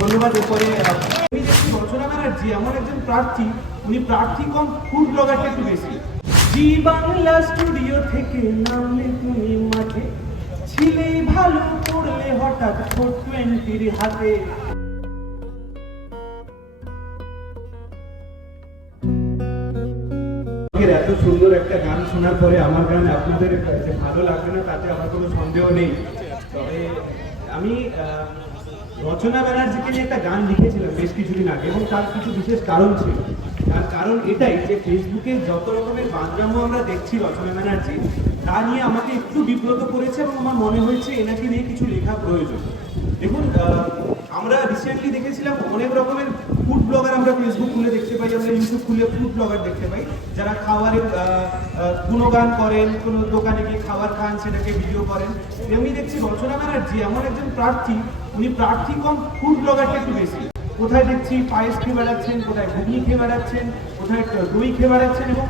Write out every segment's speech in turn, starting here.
ধন্যবাদ এরপরে আমি দেখছি রচনা ব্যানার্জি এমন একজন প্রার্থী, উনি প্রার্থী কম ফুড ব্লগারটা একটু বেশি। জি বাংলা স্টুডিও থেকে নামলে তুমি মাঠে, ছিলেই ভালো পড়লে হঠাৎ ফোর টোয়েন্টির হাতে। এত সুন্দর একটা গান শোনার পরে আমার গান আপনাদের যে ভালো লাগবে না, তাতে আমার কোনো সন্দেহ নেই। তবে আমি রচনা ব্যানার্জিকে নিয়ে একটা গান লিখেছিলাম বেশ কিছুদিন আগে, এবং তার কিছু বিশেষ কারণ ছিল। তার কারণ এটাই যে ফেসবুকে যত রকমের বাঁধরাম্য আমরা দেখছি রচনা ব্যানার্জি তা নিয়ে আমাকে একটু বিব্রত করেছে এবং আমার মনে হয়েছে এনাকে নিয়ে কিছু লেখা প্রয়োজন। দেখুন আমরা রিসেন্টলি দেখেছিলাম অনেক রকমের ফুড ব্লগার আমরা ফেসবুক খুলে দেখতে পাই, আমরা ইউটিউব খুলে ফুড ব্লগার দেখতে পাই, যারা খাবারের গুণগান করেন, কোনো দোকানে গিয়ে খাবার খান, সেটাকে ভিডিও করেন। তেমনি দেখছি রচনা ব্যানার্জি এমন একজন প্রার্থী, উনি প্রার্থী কম ফুড ব্লগারটা একটু বেশি। কোথায় দেখছি পায়েস খেয়ে বেড়াচ্ছেন, কোথায় ঘুগনি খেয়ে বেড়াচ্ছেন, কোথায় দই খেয়ে বেড়াচ্ছেন এবং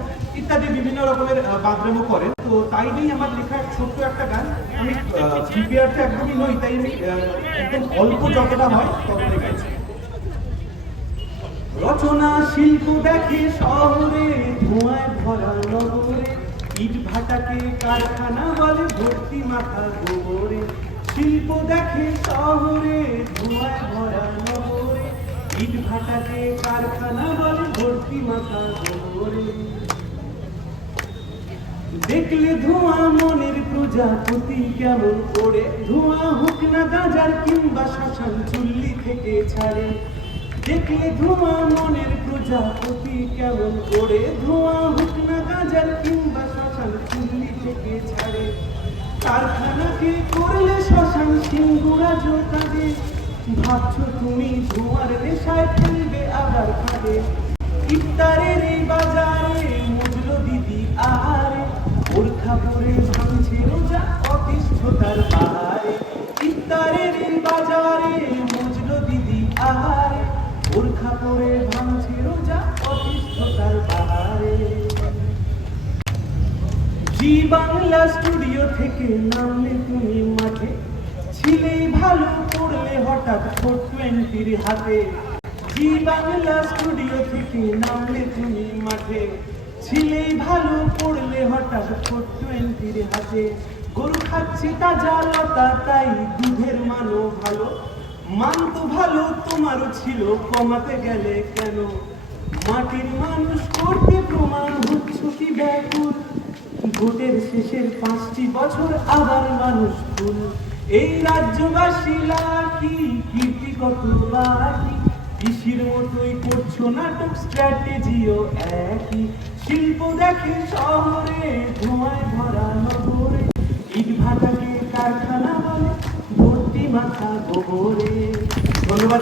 ইত্যাদি বিভিন্ন রকমের বাদরামো করেন। তো তাই নিয়েই আমার লেখা ছোট্ট একটা গান। আমি প্রিপেয়ারটা একদমই নই, তাই আমি একদম অল্প যতটা হয় ততটাই গাইছি। রচনা শিল্প দেখে শহরে, ধোঁয়ায় ভরা নগরে, ইট ভাটাকে কারখানা বলে ভর্তি মাথা গোবরে। শিল্প দেখে শহরে, ধোঁয়ায় ভরা নগরে, ইট ভাটাকে কারখানা বলে ভর্তি মাথা গোবরে। দেখলে ধোঁয়া, মনের প্রজাপতি কেমন করে? ধোঁয়া হোক না গাজার কিংবা শ্মশান চুল্লি থেকে ছাড়ে। দেখলে ধোঁয়া, মনের প্রজাপতি কেমন করে? ধোঁয়া হোক না গাজার কিংবা শ্মশান চুল্লি থেকে ছাড়ে। কারখানাকে করলে শ্মশান সিংহুরা জোটাবে ভাবছ তুমি ধোঁয়ার নেশায় ফেলবে আবার খাবে ইফতারের এই বাজারে বোরখা পরে ভাঙছে অতিষ্ঠতার পাহাড়ে। ইফতারের বাজারে মুজলো দিদি আহারে। বোরখা পরে ভাঙছে অতিষ্ঠতার পাহাড়ে। জি বাংলা স্টুডিও থেকে নামলে তুমি মাঠে। ছিলেই ভালো পড়লে হঠাৎ ফোর টোয়েন্টির হাতে। জি বাংলা স্টুডিও থেকে নামলে তুমি মাঠে। ছিলেই ভালো পড়লে হঠাৎ ফোর হাতে। গরু খাচ্ছে তাজা লতা, তাই দুধের মানও ভালো। মান তো ভালো, তোমারও ছিল কমাতে গেলে কেন? মাটির মানুষ করতে প্রমাণ হচ্ছ কি ব্যাকুল? ভোটের শেষের পাঁচটি বছর আবার মানুষ ফুল এই রাজ্যবাসী লাকি কীর্তি কত বাকি মতোই করছ নাটক স্ট্র্যাটেজিও একই? শিল্প দেখে শহরে ধোঁয়ায় ভরা নগরে, ইট ভাটাকে কারখানা বলে, ভর্তি মাথা গোবরে। ধন্যবাদ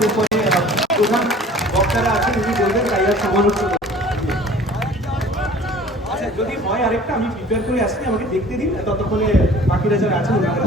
প্রধান বক্তারা আছেন উনি বলবেন তাই আর সমালোচনা আচ্ছা যদি হয় আরেকটা, আমি প্রিপেয়ার করে আসছি, আমাকে দেখতে দিন, ততক্ষণে বাকিরা যারা আছেন, ওনারা